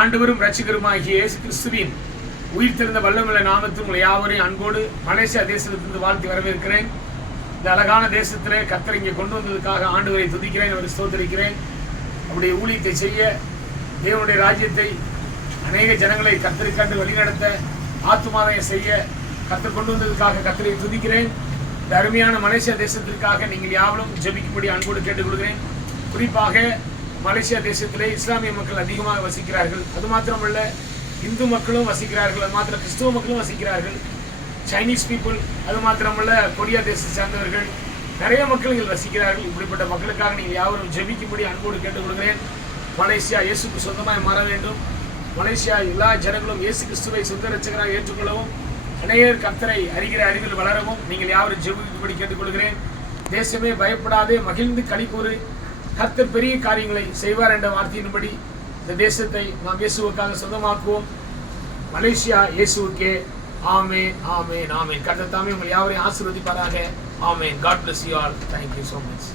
ஆண்டவரும் இரட்சகருமாகிய இயேசு கிறிஸ்துவின் உயிர்த்தெழுந்த வல்லமையுள்ள நாமத்தில் உங்களை யாவரையும் அன்போடு மலேசியா தேசத்திலிருந்து வாழ்த்தி வரவேற்கிறேன். இந்த அழகான தேசத்திலே கர்த்தர் இங்கே கொண்டு வந்ததுக்காக ஆண்டவரை துதிக்கிறேன், அவரை ஸ்தோத்திரிக்கிறேன். அவருடைய ஊழியத்தை செய்ய, தேவனுடைய ராஜ்யத்தை அநேக ஜனங்களை கர்த்தருக்காண்டு வழிநடத்த, ஆத்துமாதாயம் செய்ய கர்த்தர் கொண்டு வந்ததுக்காக கர்த்தரை துதிக்கிறேன். இந்த அருமையான மலேசியா தேசத்திற்காக நீங்கள் யாவரும் ஜெபிக்கும்படி அன்போடு கேட்டுக்கொள்கிறேன். குறிப்பாக மலேசியா தேசத்திலே இஸ்லாமிய மக்கள் அதிகமாக வசிக்கிறார்கள். அது மாத்திரமல்ல, இந்து மக்களும் வசிக்கிறார்கள், அது மாத்திரம் கிறிஸ்துவ மக்களும் வசிக்கிறார்கள், சைனீஸ் பீப்புள், அது மாத்திரமல்ல கொரியா தேசத்தை சேர்ந்தவர்கள், நிறைய மக்கள் இங்கே வசிக்கிறார்கள். இப்படிப்பட்ட மக்களுக்காக நீங்கள் யாவரும் ஜெபிக்கும்படி அன்போடு கேட்டுக்கொள்கிறேன். மலேசியா இயேசுக்கு சொந்தமாய் மாற வேண்டும். மலேசியா எல்லா ஜனங்களும் இயேசு கிறிஸ்துவை சொந்த இரட்சகராக ஏற்றுக்கொள்ளவும், அநேகர் கர்த்தரை அறிகிற அறிவில் வளரவும் நீங்கள் யாவரும் ஜெபிக்கும்படி கேட்டுக்கொள்கிறேன். தேசமே பயப்படாதே, மகிழ்ந்து களிக்கூறு, கர்த்தர் பெரிய காரியங்களை செய்வார் என்ற வார்த்தையின்படி இந்த தேசத்தை நாம் இயேசுவுக்காக சொந்தமாக்குவோம். மலேசியா இயேசுவுக்கே. ஆமென், ஆமென், ஆமென். கர்த்தர் தாமே உங்கள் யாவரையும் ஆசீர்வதிப்பாராக. ஆமென். God bless you all. Thank you so much.